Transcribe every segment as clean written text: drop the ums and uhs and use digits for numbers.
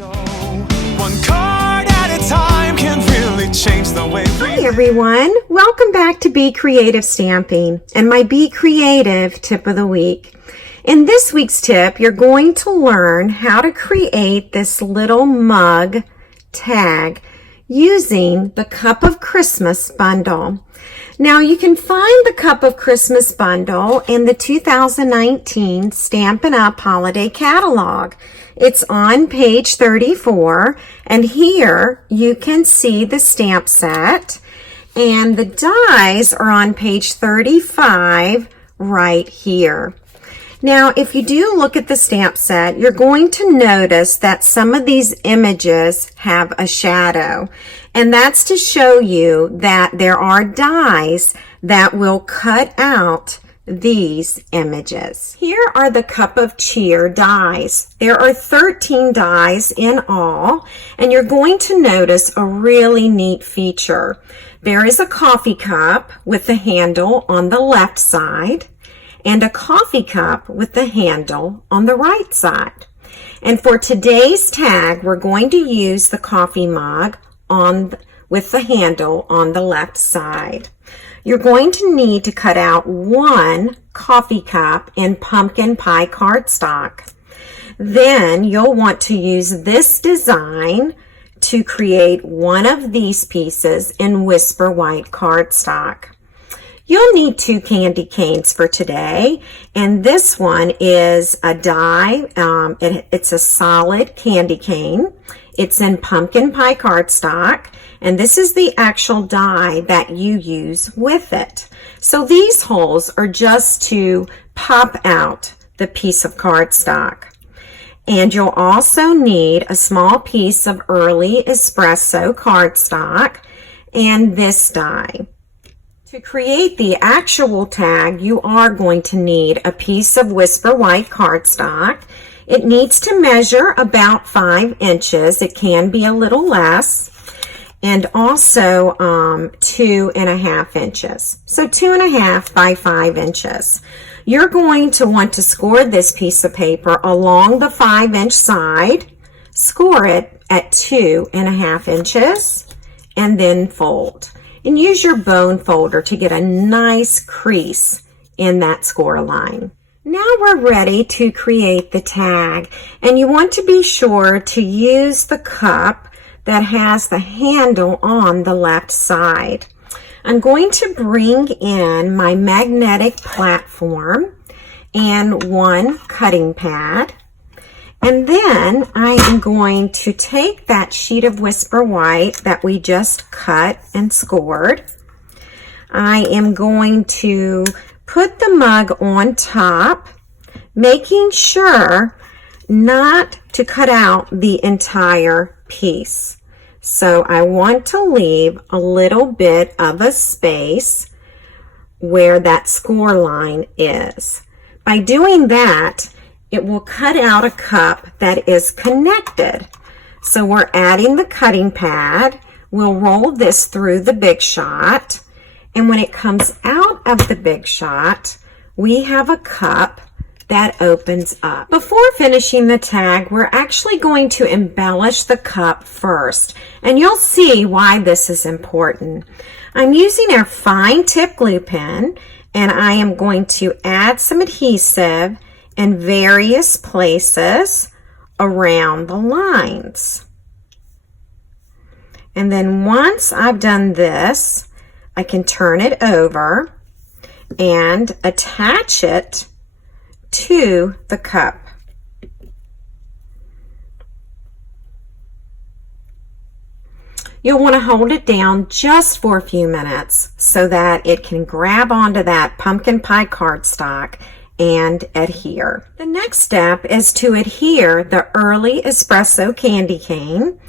One card at a time can really change the way we... Hi everyone, welcome back to Be Creative Stamping and my Be Creative tip of the week. In this week's tip, you're going to learn how to create this little mug tag using the Cup of Christmas bundle. Now you can find the Cup of Christmas bundle in the 2019 Stampin' Up! Holiday Catalog. It's on page 34, and here you can see the stamp set, and the dies are on page 35 right here. Now, if you do look at the stamp set, you're going to notice that some of these images have a shadow, and that's to show you that there are dies that will cut out these images. Here are the Cup of Cheer dies. There are 13 dies in all, and you're going to notice a really neat feature. There is a coffee cup with the handle on the left side, and a coffee cup with the handle on the right side. And for today's tag, we're going to use the coffee mug with the handle on the left side. You're going to need to cut out one coffee cup in pumpkin pie cardstock. Then you'll want to use this design to create one of these pieces in Whisper White cardstock. You'll need 2 candy canes for today, and this one is a die. It's a solid candy cane. It's in pumpkin pie cardstock, and this is the actual die that you use with it. So these holes are just to pop out the piece of cardstock. And you'll also need a small piece of early espresso cardstock and this die. To create the actual tag, you are going to need a piece of Whisper White cardstock. It needs to measure about 5 inches. It can be a little less. And also 2.5 inches. So 2.5 by 5 inches. You're going to want to score this piece of paper along the 5-inch side. Score it at 2.5 inches and then fold. And use your bone folder to get a nice crease in that score line. Now we're ready to create the tag, and you want to be sure to use the cup that has the handle on the left side. I'm going to bring in my magnetic platform and one cutting pad. And then I am going to take that sheet of Whisper White that we just cut and scored. I am going to put the mug on top, making sure not to cut out the entire piece. So I want to leave a little bit of a space where that score line is. By doing that, it will cut out a cup that is connected. So we're adding the cutting pad. We'll roll this through the Big Shot. And when it comes out of the Big Shot, we have a cup that opens up. Before finishing the tag, we're actually going to embellish the cup first. And you'll see why this is important. I'm using our fine tip glue pen, and I am going to add some adhesive in various places around the lines. And then once I've done this, I can turn it over and attach it to the cup. You'll want to hold it down just for a few minutes so that it can grab onto that pumpkin pie cardstock and adhere. The next step is to adhere the early espresso candy cane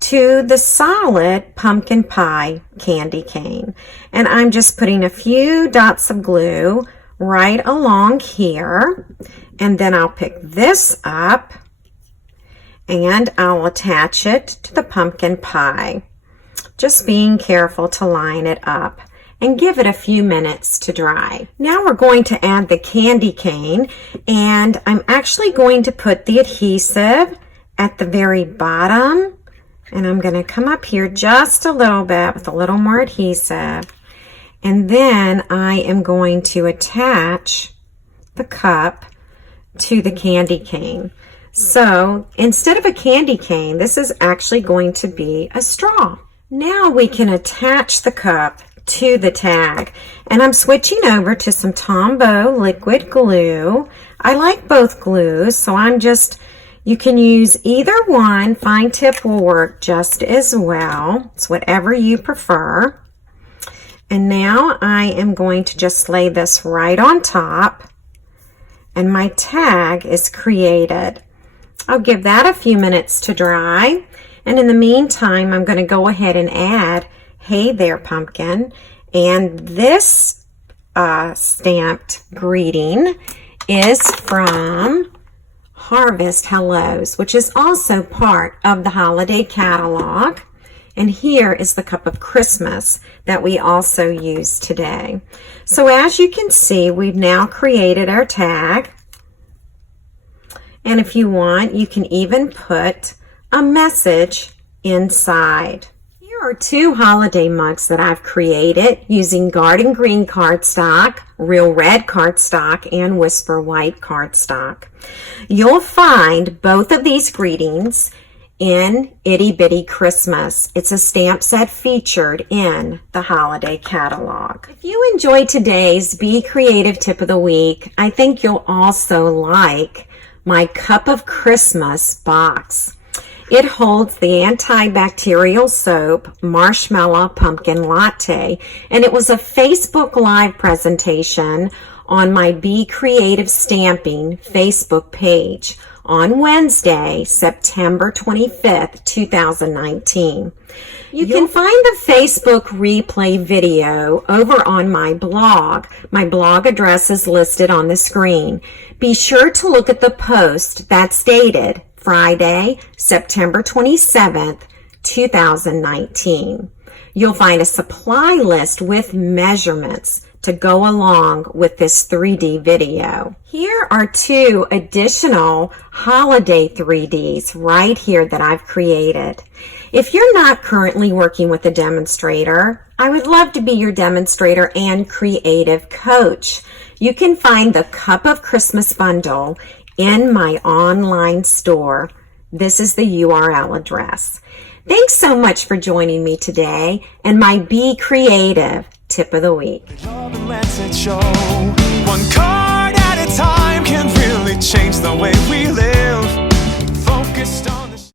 to the solid pumpkin pie candy cane. And I'm just putting a few dots of glue right along here, and then I'll pick this up and I'll attach it to the pumpkin pie. Just being careful to line it up and give it a few minutes to dry. Now we're going to add the candy cane, and I'm actually going to put the adhesive at the very bottom, and I'm going to come up here just a little bit with a little more adhesive, and then I am going to attach the cup to the candy cane. So instead of a candy cane, this is actually going to be a straw. Now we can attach the cup to the tag, and I'm switching over to some Tombow liquid glue. I like both glues, so you can use either one. Fine tip will work just as well. It's whatever you prefer. And now I am going to just lay this right on top, and my tag is created. I'll give that a few minutes to dry, and in the meantime I'm going to go ahead and add Hey There Pumpkin, and this stamped greeting is from Harvest Hellos, which is also part of the holiday catalog. And here is the cup of Christmas that we also use today. So as you can see, we've now created our tag. And if you want, you can even put a message inside. Here are two holiday mugs that I've created using Garden Green cardstock, Real Red cardstock, and Whisper White cardstock. You'll find both of these greetings in Itty Bitty Christmas. It's a stamp set featured in the holiday catalog. If you enjoyed today's Be Creative Tip of the Week, I think you'll also like my Cup of Christmas box. It holds the antibacterial soap Marshmallow Pumpkin Latte, and it was a Facebook Live presentation on my Be Creative Stamping Facebook page on Wednesday, September 25th, 2019. You can find the Facebook replay video over on my blog. My blog address is listed on the screen. Be sure to look at the post that's dated Friday, September 27th, 2019. You'll find a supply list with measurements to go along with this 3D video. Here are two additional holiday 3Ds right here that I've created. If you're not currently working with a demonstrator, I would love to be your demonstrator and creative coach. You can find the Cup of Christmas bundle in my online store. This is the URL address. Thanks so much for joining me today and my Be Creative Tip of the Week. Love and lets it show. One card at a time can really change the way we live.